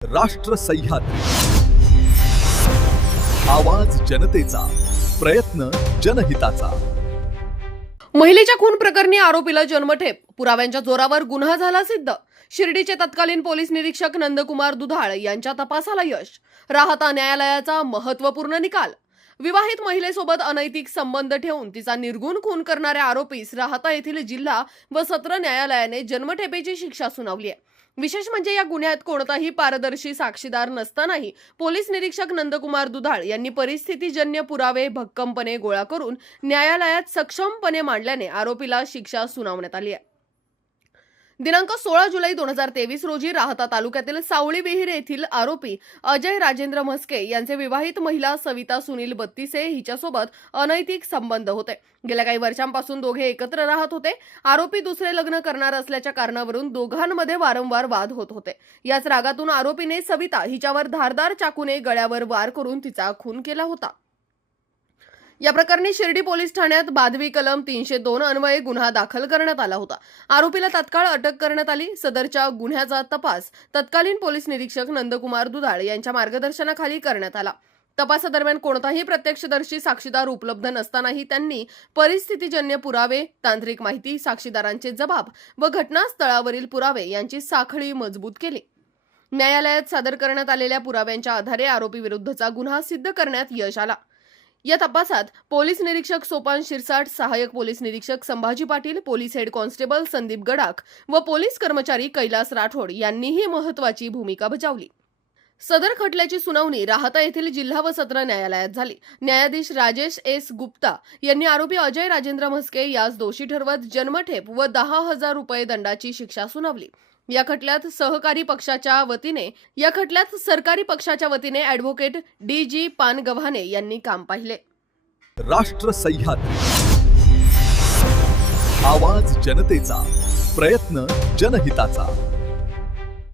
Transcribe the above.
राष्ट्र सह्याद्री, आवाज जनतेचा, प्रयत्न जनहिताचा। महिलेच्या खून प्रकरणी आरोपीला जन्मठेप, पुराव्यांच्या जोरावर गुन्हा झाला सिद्ध। शिर्डीचे तत्कालीन पोलीस निरीक्षक नंदकुमार दुधाळ यांच्या तपासाला यश, राहता न्यायालयाचा महत्त्वपूर्ण निकाल। विवाहित महिलेसोबत अनैतिक संबंध ठेवून तिचा निर्घुण खून करणाऱ्या आरोपीस राहता येथील जिल्हा व सत्र न्यायालयाने जन्मठेपेची शिक्षा सुनावली आहे। विशेष म्हणजे या गुन्ह्यात कोणताही पारदर्शी साक्षीदार नसतानाही पोलीस निरीक्षक नंदकुमार दुधाळ यांनी परिस्थितीजन्य पुरावे भक्कमपणे गोळा करून न्यायालयात सक्षमपणे मांडल्याने आरोपीला शिक्षा सुनावण्यात आली आहे। दिनांक 16 जुलै 2023 रोजी राहता तालुक्यातील सावळी विहीर येथील आरोपी अजय राजेंद्र म्हस्के यांचे विवाहित महिला सविता सुनील बत्तीसे हिच्यासोबत अनैतिक संबंध होते। गेल्या काही वर्षांपासून दोघे एकत्र राहत होते। आरोपी दुसरे लग्न करणार असल्याच्या कारणावरून दोघांमध्ये वारंवार वाद होत होते। याच रागातून आरोपीने सविता हिच्यावर धारदार चाकूने गळ्यावर वार करून तिचा खून केला होता। या प्रकरणी शिर्डी पोलीस ठाण्यात बादवी कलम 302 अन्वये गुन्हा दाखल करण्यात आला होता। आरोपीला तात्काळ अटक करण्यात आली। सदरच्या गुन्ह्याचा तपास तत्कालीन पोलीस निरीक्षक नंदकुमार दुधाळ यांच्या मार्गदर्शनाखाली करण्यात आला। तपासादरम्यान कोणताही प्रत्यक्षदर्शी साक्षीदार उपलब्ध नसतानाही त्यांनी परिस्थितीजन्य पुरावे, तांत्रिक माहिती, साक्षीदारांचे जबाब व घटनास्थळावरील पुरावे यांची साखळी मजबूत केली। न्यायालयात सादर करण्यात आलेल्या पुराव्यांच्या आधारे आरोपी विरुद्धचा गुन्हा सिद्ध करण्यात यश आला। या तपासात पोलीस निरीक्षक सोपान शिरसाट, सहाय्यक पोलीस निरीक्षक Sambhaji Patil, police head constable Sandeep Gadakh व पोलीस कर्मचारी कैलास राठोड यांनीही महत्त्वाची भूमिका बजावली। सदर खटल्याची सुनावणी राहता येथील जिल्हा व सत्र न्यायालयात झाली। न्यायाधीश राजेश एस गुप्ता यांनी आरोपी अजय राजेंद्र म्हस्के यास दोषी ठरवत जन्मठेप व 10,000 रुपये दंडाची शिक्षा सुनावली। या खटल्यात सरकारी पक्षाच्या वतीने ॲडव्होकेट DG पानगव्हाणे यांनी काम पाहिले। राष्ट्र सह्याद्री, आवाज जनतेचा, प्रयत्न जनहिताचा।